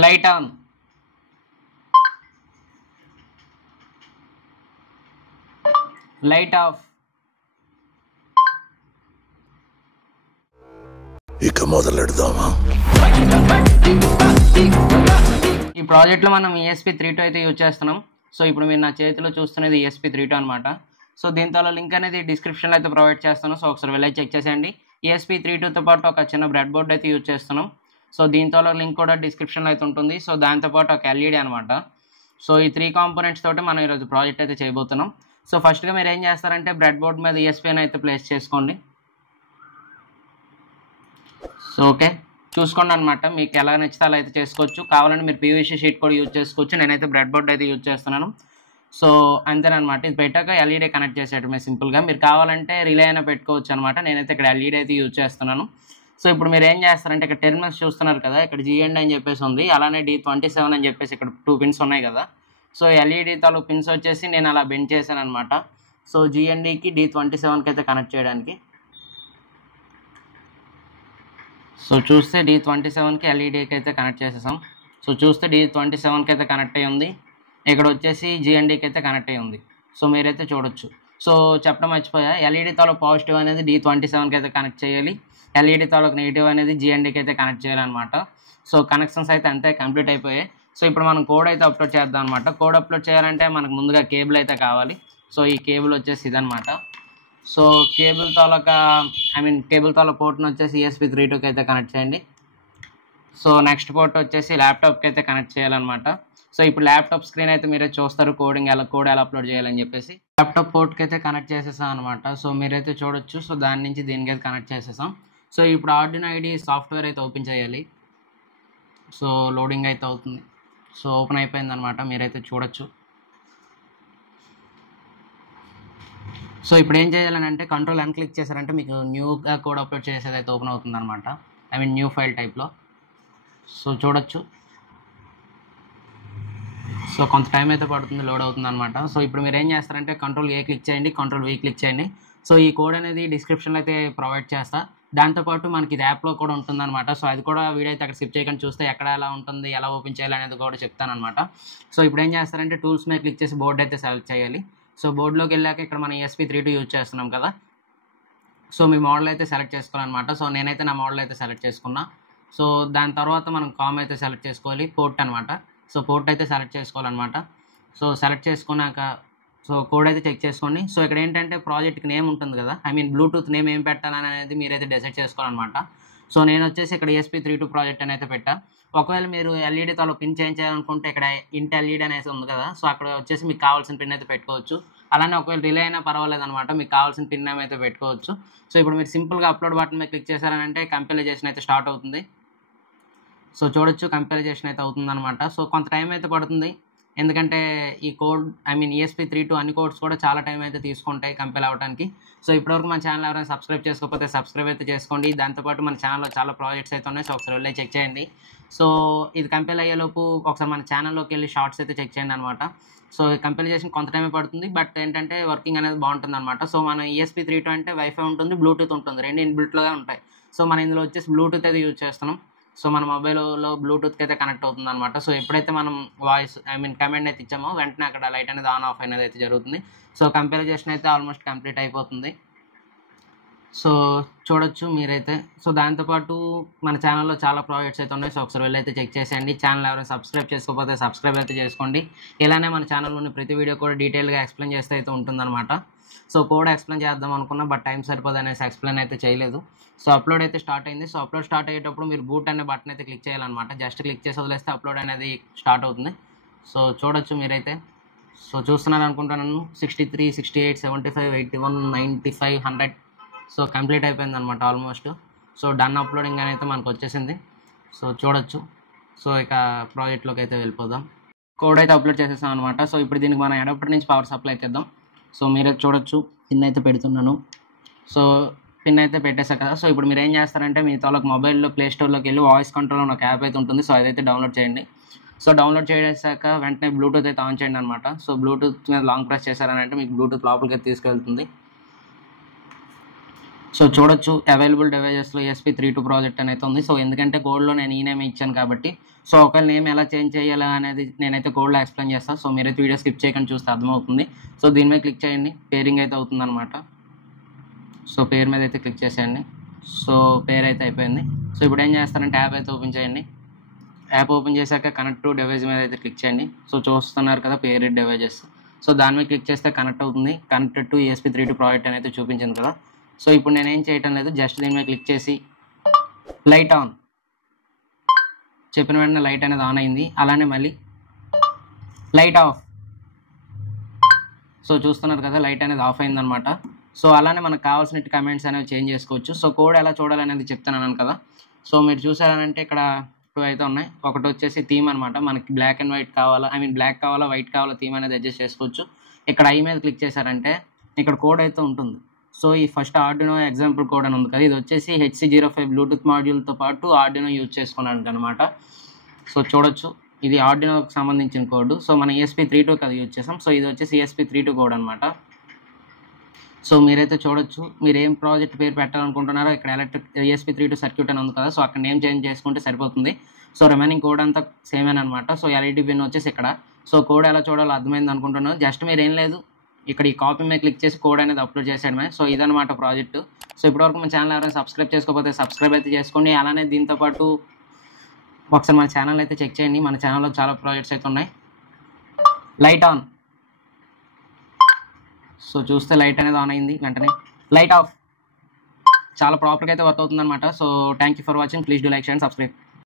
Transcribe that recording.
Light on, light of. ఇక మొదలెడదామా? ఈ ప్రాజెక్ట్లో మనం ESP32 అయితే యూజ్ చేస్తున్నాం. సో ఇప్పుడు మీరు నా చేతిలో చూస్తున్నది ESP32 అనమాట. సో దీంతో లింక్ అనేది డిస్క్రిప్షన్లో అయితే ప్రొవైడ్ చేస్తాను. సో ఒకసారి వెళ్ళి చెక్ చేసేయండి. ESP32తో పాటు ఒక చిన్న బ్రెడ్ బోర్డ్ అయితే యూజ్ చేస్తున్నాం. సో దీంతో లింక్ కూడా డిస్క్రిప్షన్లో అయితే ఉంటుంది. సో దాంతోపాటు ఒక LED అనమాట. సో ఈ 3 కాంపోనెంట్స్ తోటి మనం ఈరోజు ప్రాజెక్ట్ అయితే చేయబోతున్నాం. సో ఫస్ట్గా మీరు ఏం చేస్తారంటే బ్రెడ్ బోర్డ్ మీద ESP అయితే ప్లేస్ చేసుకోండి. సో ఓకే, చూసుకోండి అనమాట. మీకు ఎలా నచ్చితే అలా అయితే చేసుకోవచ్చు. కావాలంటే మీరు PVC షీట్ కూడా యూజ్ చేసుకోవచ్చు. నేనైతే బ్రెడ్ బోర్డ్ అయితే యూజ్ చేస్తున్నాను. సో అంతేనమాట. ఇది పెట్టాక LED కనెక్ట్ చేసేయటమే సింపుల్గా. మీరు కావాలంటే రిలే అయినా పెట్టుకోవచ్చు అనమాట. నేనైతే ఇక్కడ LED అయితే యూజ్ చేస్తున్నాను. సో ఇప్పుడు మీరు ఏం చేస్తారంటే ఇక్కడ టెర్మినల్స్ చూస్తున్నారు కదా, ఇక్కడ GND అని చెప్పేసి ఉంది, అలానే D27 అని చెప్పేసి ఇక్కడ 2 పిన్స్ ఉన్నాయి కదా. సో LED తాలూకు పిన్స్ వచ్చేసి నేను అలా బెండ్ చేశాను అనమాట. సో GNDకి D27కి అయితే కనెక్ట్ చేయడానికి. సో చూస్తే D27కి LEDకి అయితే కనెక్ట్ చేసేసాం. సో చూస్తే D27కి అయితే కనెక్ట్ అయ్యి ఉంది. ఇక్కడ వచ్చేసి GNDకి అయితే కనెక్ట్ అయ్యి ఉంది. సో మీరైతే చూడొచ్చు. సో చెప్పడం మర్చిపోయా, LED తాలూకు పాజిటివ్ అనేది D27కి అయితే కనెక్ట్ చేయాలి, LED తాలూకు నెగిటివ్ అనేది GNDకి అయితే కనెక్ట్ చేయాలన్నమాట. సో కనెక్షన్స్ అయితే అంతే కంప్లీట్ అయిపోయాయి. సో ఇప్పుడు మనం కోడ్ అయితే అప్లోడ్ చేద్దాం అనమాట. కోడ్ అప్లోడ్ చేయాలంటే మనకు ముందుగా కేబుల్ అయితే కావాలి. సో ఈ కేబుల్ వచ్చేసి ఇదనమాట. సో కేబుల్ తాలూకా కేబుల్ తాలూకా పోర్ట్ని వచ్చేసి ESP32కి అయితే కనెక్ట్ చేయండి. సో నెక్స్ట్ పోర్ట్ వచ్చేసి ల్యాప్టాప్కి అయితే కనెక్ట్ చేయాలన్నమాట. సో ఇప్పుడు ల్యాప్టాప్ స్క్రీన్ అయితే మీరే చూస్తారు కోడ్ ఎలా అప్లోడ్ చేయాలని చెప్పేసి. ల్యాప్టాప్ పోర్ట్కి అయితే కనెక్ట్ చేసేసాం అనమాట. సో మీరైతే చూడొచ్చు. సో దాని నుంచి దీనికి అయితే కనెక్ట్ చేసేసాం. సో ఇప్పుడు Arduino IDE సాఫ్ట్వేర్ అయితే ఓపెన్ చేయాలి. సో లోడింగ్ అయితే అవుతుంది. సో ఓపెన్ అయిపోయింది అనమాట. మీరైతే చూడొచ్చు. సో ఇప్పుడు ఏం చేయాలని అంటే Ctrl+N క్లిక్ చేశారంటే మీకు న్యూగా కోడ్ అప్లోడ్ చేసేది అయితే ఓపెన్ అవుతుంది అనమాట. న్యూ ఫైల్ టైప్లో. సో చూడొచ్చు. సో కొంత టైం అయితే పడుతుంది, లోడ్ అవుతుంది అనమాట. సో ఇప్పుడు మీరు ఏం చేస్తారంటే Ctrl+A క్లిక్ చేయండి, Ctrl+V క్లిక్ చేయండి. సో ఈ కోడ్ అనేది డిస్క్రిప్షన్లో అయితే ప్రొవైడ్ చేస్తా. దాంతోపాటు మనకి ఇది యాప్లో కూడా ఉంటుందన్నమాట. సో అది కూడా వీడియో అయితే అక్కడ స్కిప్ చేయకుండా చూస్తే ఎక్కడ ఎలా ఉంటుంది, ఎలా ఓపెన్ చేయాలి అనేది కూడా చెప్తానమాట. సో ఇప్పుడు ఏం చేస్తారంటే టూల్స్ మీద క్లిక్ చేసి బోర్డు అయితే సెలెక్ట్ చేయాలి. సో బోర్డులోకి వెళ్ళాక ఇక్కడ మనం ESP32 యూజ్ చేస్తున్నాం కదా. సో మీ మోడల్ అయితే సెలెక్ట్ చేసుకోవాలన్నమాట. సో నేనైతే నా మోడల్ అయితే సెలెక్ట్ చేసుకున్నా. సో దాని తర్వాత మనం కామ్ అయితే సెలెక్ట్ చేసుకోవాలి, పోర్ట్ అనమాట. సో పోర్ట్ అయితే సెలెక్ట్ చేసుకోవాలన్నమాట. సో సెలెక్ట్ చేసుకున్నాక సో కోడ్ అయితే చెక్ చేసుకోండి. సో ఇక్కడ ఏంటంటే ప్రాజెక్ట్కి నేమ్ ఉంటుంది కదా, బ్లూటూత్ నేమ్ ఏం పెట్టాలని అనేది మీరైతే డిసైడ్ చేసుకోవాలన్నమాట. సో నేను వచ్చేసి ఇక్కడ ESP32 ప్రాజెక్ట్ అని అయితే పెట్టా. ఒకవేళ మీరు LED తాలూకు పిన్ చేంజ్ చేయాలనుకుంటే ఇక్కడ ఇంట్ LED అనేసి ఉంది కదా, సో అక్కడ వచ్చేసి మీకు కావాల్సిన పిన్ అయితే పెట్టుకోవచ్చు. అలానే ఒకవేళ రిలే అయినా పర్వాలేదు అనమాట, మీకు కావాల్సిన పిన్ నేమ్ అయితే పెట్టుకోవచ్చు. సో ఇప్పుడు మీరు సింపుల్గా అప్లోడ్ బటన్ మీద క్లిక్ చేశారంటే కంపైలేషన్ అయితే స్టార్ట్ అవుతుంది. సో చూడొచ్చు, కంపైలేషన్ అయితే అవుతుందన్నమాట. సో కొంత టైం అయితే పడుతుంది, ఎందుకంటే ఈ కోడ్ ESP32 అన్ని కోడ్స్ కూడా చాలా టైం అయితే తీసుకుంటాయి కంపైల్ అవ్వడానికి. సో ఇప్పటివరకు మన ఛానల్ ఎవరైనా సబ్స్క్రైబ్ చేసుకోకపోతే సబ్స్క్రైబ్ అయితే చేసుకోండి. దాంతోపాటు మన ఛానల్లో చాలా ప్రాజెక్ట్స్ అయితే ఉన్నాయి. సో ఒకసారి వెళ్ళి చెక్ చేయండి. సో ఇది కంపైల్ అయ్యేలోపు ఒకసారి మన ఛానల్లోకి వెళ్ళి షార్ట్స్ అయితే చెక్ చేయండి అనమాట. సో కంపైలేషన్ కొంత టైమే పడుతుంది, బట్ ఏంటంటే వర్కింగ్ అనేది బాగుంటుంది అనమాట. సో మన ESP32 అంటే వైఫై ఉంటుంది, బ్లూటూత్ ఉంటుంది, రెండు ఇన్బిల్ట్లోగా ఉంటాయి. సో మనం ఇందులో వచ్చేసి బ్లూటూత్ అయితే యూజ్ చేస్తున్నాం. సో మన మొబైల్లో బ్లూటూత్కి అయితే కనెక్ట్ అవుతుంది అనమాట. సో ఎప్పుడైతే మనం వాయిస్ కమాండ్ అయితే ఇచ్చామో వెంటనే అక్కడ లైట్ అనేది ఆన్ ఆఫ్ అనేది అయితే జరుగుతుంది. సో కంపైలేషన్ అయితే ఆల్మోస్ట్ కంప్లీట్ అయిపోతుంది. సో చూడొచ్చు మీరైతే. సో దాంతోపాటు మన ఛానల్లో చాలా ప్రాజెక్ట్స్ అయితే ఉన్నాయి. సో ఒకసారి వెళ్ళి అయితే చెక్ చేసేయండి. ఛానల్ ఎవరైనా సబ్స్క్రైబ్ చేసుకోకపోతే సబ్స్క్రైబ్ అయితే చేసుకోండి. ఇలానే మన ఛానల్లోని ప్రతి వీడియో కూడా డీటెయిల్గా ఎక్స్ప్లెయిన్ చేస్తే అయితే ఉంటుందన్నమాట. సో కోడ్ ఎక్స్ప్లెయిన్ చేద్దాం అనుకున్నా, బట్ టైం సరిపోదు అనేసి ఎక్స్ప్లెయిన్ అయితే చేయలేదు. సో అప్లోడ్ అయితే స్టార్ట్ అయింది. సో అప్లోడ్ స్టార్ట్ అయ్యేటప్పుడు మీరు బూట్ అనే బటన్ అయితే క్లిక్ చేయాలన్నమాట. జస్ట్ క్లిక్ చేసి వదిలేస్తే అప్లోడ్ అనేది స్టార్ట్ అవుతుంది. సో చూడొచ్చు మీరైతే. సో చూస్తున్నారు అనుకుంటున్నాను. 63, 68, 75, 81, 95, 100. సో కంప్లీట్ అయిపోయింది అనమాట ఆల్మోస్ట్. సో డన్ అప్లోడింగ్ అని అయితే మనకు వచ్చేసింది. సో చూడొచ్చు. సో ఇక ప్రాజెక్ట్లోకి అయితే వెళ్ళిపోదాం. కోడ్ అయితే అప్లోడ్ చేసేసాం అనమాట. సో ఇప్పుడు దీనికి మనం అడాప్టర్ నుంచి పవర్ సప్లై చేద్దాం. సో మీరైతే చూడొచ్చు, పిన్ అయితే పెడుతున్నాను. సో పిన్ అయితే పెట్టేసా కదా. సో ఇప్పుడు మీరు ఏం చేస్తారంటే మీ తాలూకు మొబైల్లో ప్లే స్టోర్లోకి వెళ్ళి వాయిస్ కంట్రోల్ అని ఒక యాప్ అయితే ఉంటుంది. సో అదైతే డౌన్లోడ్ చేయండి. సో డౌన్లోడ్ చేసాక వెంటనే బ్లూటూత్ అయితే ఆన్ చేయండి అనమాట. సో బ్లూటూత్ మీద లాంగ్ ప్రెస్ చేశారని అంటే మీకు బ్లూటూత్ లోపలికి అయితే తీసుకెళ్తుంది. సో చూడొచ్చు అవైలబుల్ డివైజెస్లో ESP32 ప్రాజెక్ట్ అనేది ఉంది. సో ఎందుకంటే కోడ్లో నేను ఈ నేమ్ ఇచ్చాను కాబట్టి, సో ఒకవేళ నేమ్ ఎలా చేంజ్ చేయాలా అనేది నేనైతే కోడ్లో ఎక్స్ప్లెయిన్ చేస్తాను. సో మీరైతే వీడియో స్కిప్ చేయకుండా చూస్తే అర్థమవుతుంది. సో దీని మీద క్లిక్ చేయండి, పేరింగ్ అయితే అవుతుందన్నమాట. సో పేరు మీద అయితే క్లిక్ చేసేయండి. సో పేరు అయితే అయిపోయింది. సో ఇప్పుడు ఏం చేస్తారంటే యాప్ అయితే ఓపెన్ చేయండి. యాప్ ఓపెన్ చేశాక కనెక్ట్ టు డివైస్ మీద అయితే క్లిక్ చేయండి. సో చూస్తున్నారు కదా పేరు డివైజెస్. సో దాని మీద క్లిక్ చేస్తే కనెక్ట్ అవుతుంది. కనెక్టెడ్ టు ESP32 ప్రాజెక్ట్ అనేది చూపించింది కదా. సో ఇప్పుడు నేనేం చేయటం లేదు, జస్ట్ దీని మీద క్లిక్ చేసి లైట్ ఆన్ చెప్పిన వెంటనే లైట్ అనేది ఆన్ అయింది. అలానే మళ్ళీ లైట్ ఆఫ్. సో చూస్తున్నారు కదా లైట్ అనేది ఆఫ్ అయిందనమాట. సో అలానే మనకు కావాల్సిన కమెంట్స్ అనేవి చేంజ్ చేసుకోవచ్చు. సో కోడ్ ఎలా చూడాలనేది చెప్తున్నాను కదా. సో మీరు చూసారనంటే ఇక్కడ 2 అయితే ఉన్నాయి. ఒకటి వచ్చేసి థీమ్ అనమాట, మనకి బ్లాక్ అండ్ వైట్ కావాలా, బ్లాక్ కావాలా వైట్ కావాలా థీమ్ అనేది అడ్జస్ట్ చేసుకోవచ్చు. ఇక్కడ ఐ మీద క్లిక్ చేశారంటే ఇక్కడ కోడ్ అయితే ఉంటుంది. సో ఈ ఫస్ట్ ఆర్డినో ఎగ్జాంపుల్ కోడ్ అని ఉంది కదా, ఇది వచ్చేసి HC05 బ్లూటూత్ మాడ్యూల్తో పాటు ఆర్డినో యూజ్ చేసుకున్నాను అనమాట. సో చూడొచ్చు ఇది ఆర్డినోకి సంబంధించిన కోడ్. సో మనం ESP32 కదా యూజ్ చేసాం. సో ఇది వచ్చేసి ESP32 కోడ్ అనమాట. సో మీరైతే చూడొచ్చు, మీరు ఏం ప్రాజెక్ట్ పేరు పెట్టాలనుకుంటున్నారో ఇక్కడ ESP32 సర్క్యూట్ అని ఉంది కదా, సో అక్కడ నేమ్ చేంజ్ చేసుకుంటే సరిపోతుంది. సో రిమైనింగ్ కోడ్ అంతా సేమేనమాట. సో LED పిన్ వచ్చేసి ఇక్కడ. సో కోడ్ ఎలా చూడాలో అర్థమైంది అనుకుంటున్నాను. జస్ట్ మీరు ఏం లేదు, ఇక్కడ ఈ కాపీ మీద క్లిక్ చేసి కోడ్ అనేది అప్లోడ్ చేసేయడమే. సో ఇదనమాట ప్రాజెక్ట్. సో ఇప్పటివరకు మన ఛానల్ ఎవరైనా సబ్స్క్రైబ్ చేసుకోకపోతే సబ్స్క్రైబ్ అయితే చేసుకోండి. అలానే దీంతోపాటు ఒకసారి మన ఛానల్ అయితే చెక్ చేయండి. మన ఛానల్లో చాలా ప్రాజెక్ట్స్ అయితే ఉన్నాయి. Light on. సో చూస్తే లైట్ అనేది ఆన్ అయింది, వెంటనే లైట్ ఆఫ్. చాలా ప్రాపర్గా అయితే వర్క్ అవుతుంది అనమాట. So thank you for watching. Please do like, share and subscribe.